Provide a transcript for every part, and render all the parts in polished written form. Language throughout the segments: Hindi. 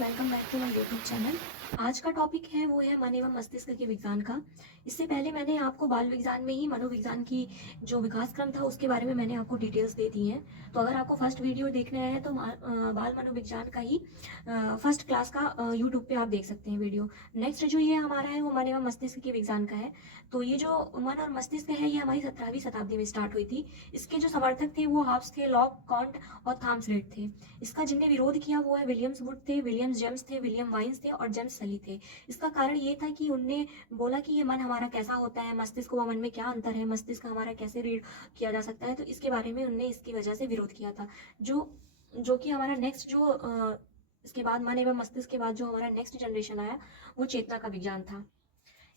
Welcome back to my YouTube channel. आज का टॉपिक है वो है मन एवं मस्तिष्क के विज्ञान का। इससे पहले मैंने आपको बाल विज्ञान में ही मनोविज्ञान की जो विकास क्रम था उसके बारे में मैंने आपको डिटेल्स दे दी हैं। तो अगर आपको फर्स्ट वीडियो देखने आया है तो बाल मनोविज्ञान का ही फर्स्ट क्लास का यूट्यूब पे आप देख सकते हैं वीडियो। नेक्स्ट जो ये हमारा है वो मन एवं मस्तिष्क के विज्ञान का है। तो ये जो मन और मस्तिष्क है ये हमारी 17वीं शताब्दी में स्टार्ट हुई थी। इसके जो समर्थक थे वो हाब्स थे, लॉक, कॉन्ट और थॉमस रेड थे। इसका जिनने विरोध किया वो है विलियम्स वुड थे, विलियम्स जेम्स थे, विलियम वाइन्स थे और जेम्स सली थे। इसका कारण ये था कि उनने बोला कि ये मन हमारा कैसा होता है, मस्तिष्क व मन में क्या अंतर है, मस्तिष्क हमारा कैसे रीड किया जा सकता है। तो इसके बारे में उनने इसकी वजह से विरोध किया था। जो जो कि हमारा नेक्स्ट जो इसके बाद मन एवं मस्तिष्क के बाद जो हमारा नेक्स्ट जनरेशन आया वो चेतना का विज्ञान था।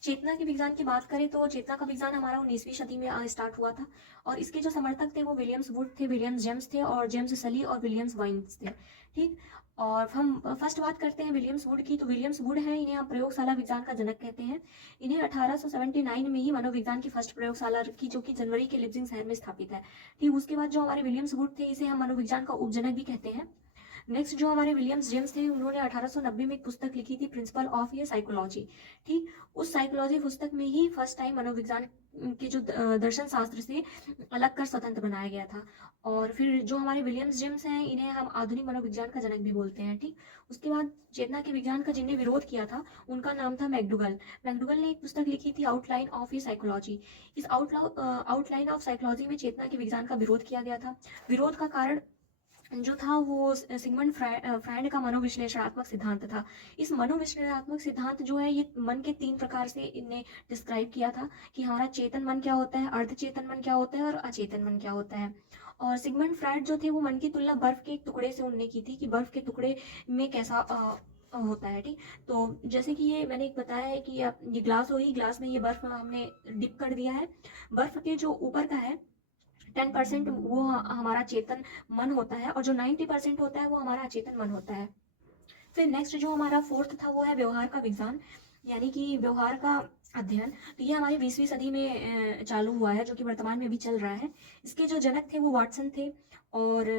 चेतना के विज्ञान की बात करें तो चेतना का विज्ञान हमारा 19वीं सदी में स्टार्ट हुआ था। और इसके जो समर्थक थे वो विलियम्स वुड थे, विलियम्स जेम्स थे और जेम्स सली और विलियम्स वाइन्स थे। ठीक। और हम फर्स्ट बात करते हैं विलियम्स वुड की। तो विलियम्स वुड है, इन्हें हम प्रयोगशाला विज्ञान का जनक कहते हैं। इन्हें 1879 में ही मनोविज्ञान की फर्स्ट प्रयोगशाला रखी जो कि जनवरी के लिप्जिंग शहर में स्थापित है। ठीक। उसके बाद जो हमारे विलियम्स वुड थे इसे हम मनोविज्ञान का उपजनक भी कहते हैं। नेक्स्ट जो हमारे विलियम्स जेम्स थे उन्होंने 1890 में एक पुस्तक लिखी थी प्रिंसिपल ऑफ ये साइकोलॉजी। ठीक। उस साइकोलॉजी पुस्तक में ही फर्स्ट टाइम मनोविज्ञान के जो दर्शन शास्त्र से अलग कर स्वतंत्र बनाया गया था। और फिर जो हमारे विलियम्स जेम्स हैं इन्हें हम आधुनिक मनोविज्ञान का जनक भी बोलते हैं। ठीक। उसके बाद चेतना के विज्ञान का जिन्हें विरोध किया था उनका नाम था मैकडुगल। मैकडुगल ने एक पुस्तक लिखी थी आउटलाइन ऑफ ये साइकोलॉजी। इस आउटलाइन ऑफ साइकोलॉजी में चेतना के विज्ञान का विरोध किया गया था। विरोध का कारण जो था वो सिगमंड फ्रायड का मनोविश्लेषणात्मक सिद्धांत था। इस मनोविश्लेषणात्मक सिद्धांत जो है ये मन के 3 प्रकार से इन्हें डिस्क्राइब किया था कि हमारा चेतन मन क्या होता है, अर्धचेतन मन क्या होता है और अचेतन मन क्या होता है। और सिगमंड फ्रायड जो थे वो मन की तुलना बर्फ के एक टुकड़े से उनने की थी कि बर्फ के टुकड़े में कैसा होता है। ठीक। तो जैसे कि ये मैंने एक बताया है कि ये ग्लास होगी, ग्लास में ये बर्फ हमने डिप कर दिया है। बर्फ के जो ऊपर का है 10% वो हमारा चेतन मन होता है और जो 90% होता है वो हमारा अचेतन मन होता है। फिर नेक्स्ट जो हमारा फोर्थ था वो है व्यवहार का विज्ञान, यानी कि व्यवहार का अध्ययन। तो ये हमारी 20वीं सदी में चालू हुआ है जो कि वर्तमान में भी चल रहा है। इसके जो जनक थे वो वाटसन थे। और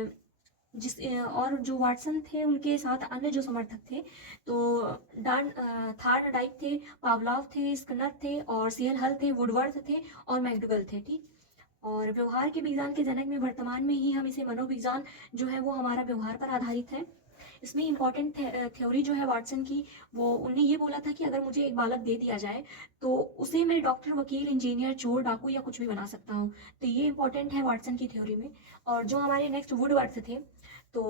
और जो वाटसन थे उनके साथ अन्य जो समर्थक थे तो थार्नडाइक थे, पावलॉव थे, स्किनर थे और सीएल हल थे, वुडवर्थ थे और मैकडुगल थे। ठीक। और व्यवहार के विज्ञान के जनक में वर्तमान में ही हम इसे मनोविज्ञान जो है वो हमारा व्यवहार पर आधारित है। इसमें इंपॉर्टेंट थ्योरी जो है वाटसन की, वो उनने ये बोला था कि अगर मुझे एक बालक दे दिया जाए तो उसे मैं डॉक्टर, वकील, इंजीनियर, चोर, डाकू या कुछ भी बना सकता हूँ। तो ये इंपॉर्टेंट है वाटसन की थ्योरी में। और जो हमारे नेक्स्ट वुडवर्थ थे तो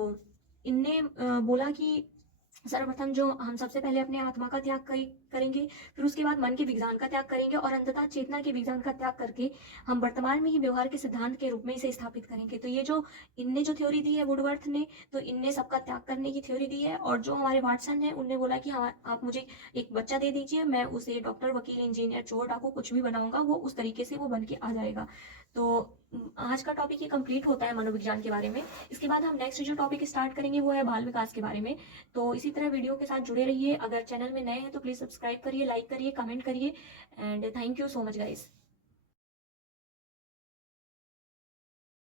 इनने बोला कि सर्वप्रथम जो हम सबसे पहले अपने आत्मा का त्याग करेंगे, फिर उसके बाद मन के विज्ञान का त्याग करेंगे और अंततः चेतना के विज्ञान का त्याग करके हम वर्तमान में ही व्यवहार के सिद्धांत के रूप में इसे स्थापित करेंगे। तो ये जो इनने जो थ्योरी दी है वुडवर्थ ने, तो इनने सबका त्याग करने की थ्योरी दी है। और जो हमारे वाटसन है उनने बोला कि हाँ आप मुझे एक बच्चा दे दीजिए, मैं उसे डॉक्टर, वकील, इंजीनियर, चोर, डाकू कुछ भी बनाऊंगा, वो उस तरीके से वो बन के आ जाएगा। तो आज का टॉपिक ये कंप्लीट होता है मनोविज्ञान के बारे में। इसके बाद हम नेक्स्ट जो टॉपिक स्टार्ट करेंगे वो है बाल विकास के बारे में। तो इसी तरह वीडियो के साथ जुड़े रहिए। अगर चैनल में नए हैं तो प्लीज़ सब्सक्राइब करिए, लाइक करिए, कमेंट करिए and thank you so much guys.